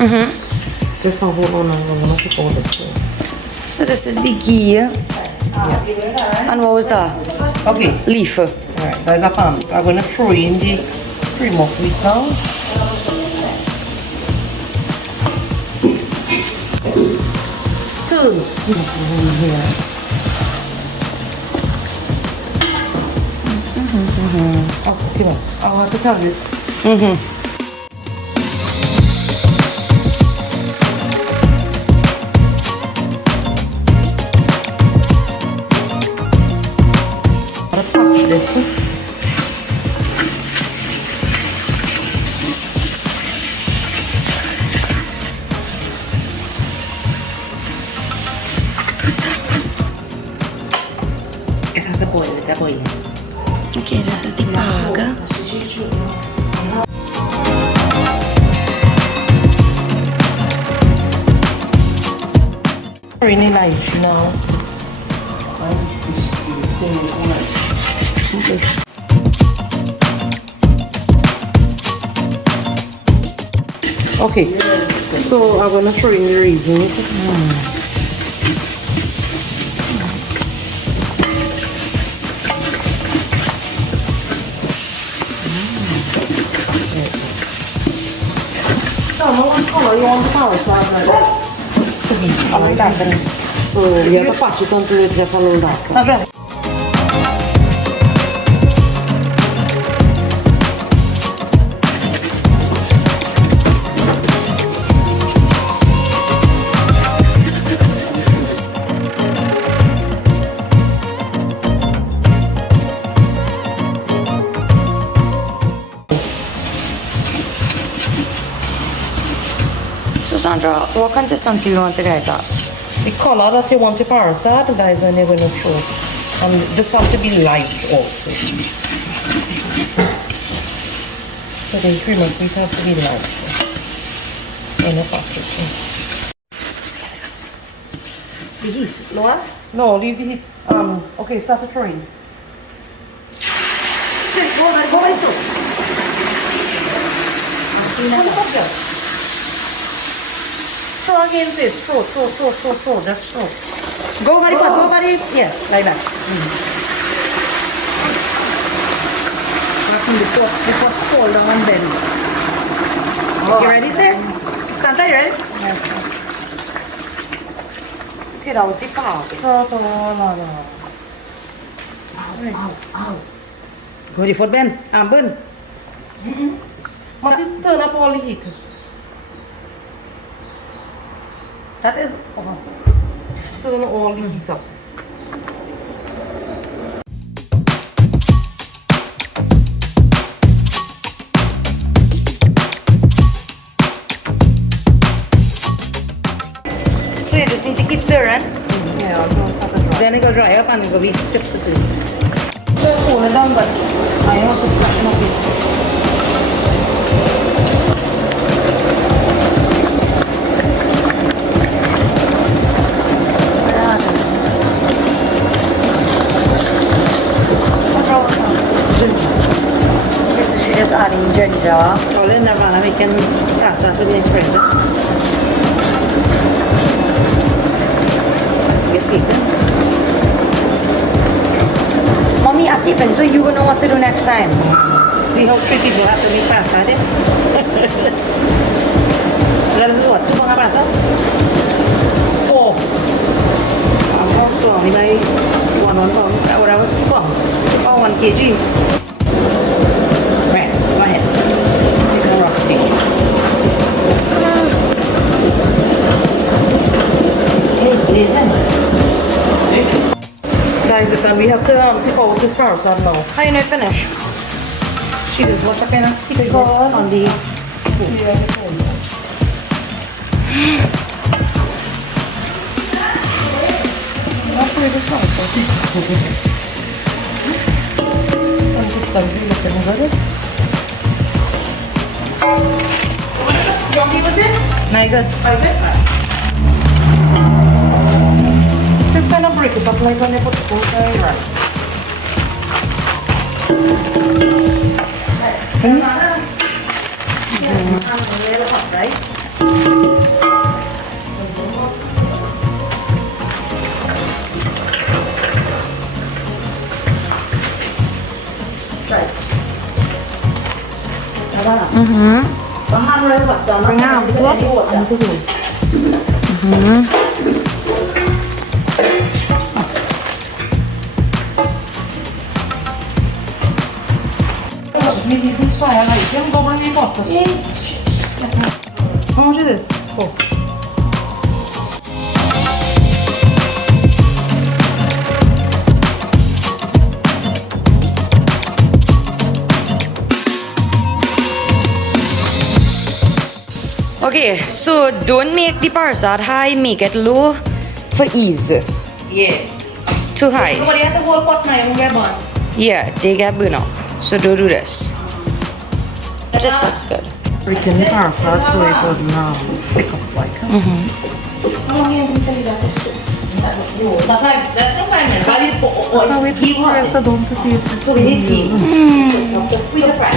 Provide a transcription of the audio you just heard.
Just hold on, I'm going to hold it too. So this is the ghee. Yeah. And what was that? Okay. Leaf. Alright, there's a pan. I'm going to throw in the cream of wheat now. Turn here. Okay, I'll have to tell you. This. It has the boil. Okay, this is the bag. Really light now. Okay, so I'm gonna throw in the raisins. What color you want the Parsad like that? I like that. So we have to patch it until it gets a little dark. So Sandra, what consistency you want to get that? The color that you want the Parsad, that is when you're going to throw. And this has to be light also. So the cream of wheat has to be light. In a packet. The heat, lower? No, leave the heat. Okay, start to throw in. Go by two. Throw again, please. Throw. Just throw. Go over the pot, go over the, yeah, like that. The pot fall down and bend. You ready, sis? Sandra, you ready? Yeah. Okay, that was the part. Go the foot bend, arm bend. Must you turn up all the heat? That is, Turn all the heat up. so you just need to keep stirring. Yeah, I'll go and start to dry. Then it will dry up and it will be stiff to do. Just hold it down, but I have to scratch my feet. Just adding ginger. All in Naparima, we can prasad to the espresso. Let's get taken. Mommy, I think so you will know what to do next time. See how 3 people have to be prasad, eh? That is what? 2 mga prasad? 4. I'm also only by 1 pound. What I was pounds. Oh, 1 kg. Right, go ahead. Make a rough thing. Hey, listen. Guys, then we have to take out this Parsad now. How you not finish? She just wants to kind of stick this on the spoon. That's where this one is. I'm just something looking over it. You want to eat with this? Very good. Like it? Just kind of break it up like when you put the food there, right? Yes, I'm a little hot, right? Bring out the blood. How much is this? Oh. Okay, so don't make the parsad high, make it low for ease. Yeah. Too high. Nobody has to hold pot now, you get burnt. Yeah, they get burnt up. So don't do this. Just looks good. Freaking the parsad so it would stick up like. How long has it been that this? That's not 5 minutes. While you How it keep hot. press, I don't taste it. So we need to keep. We the fry.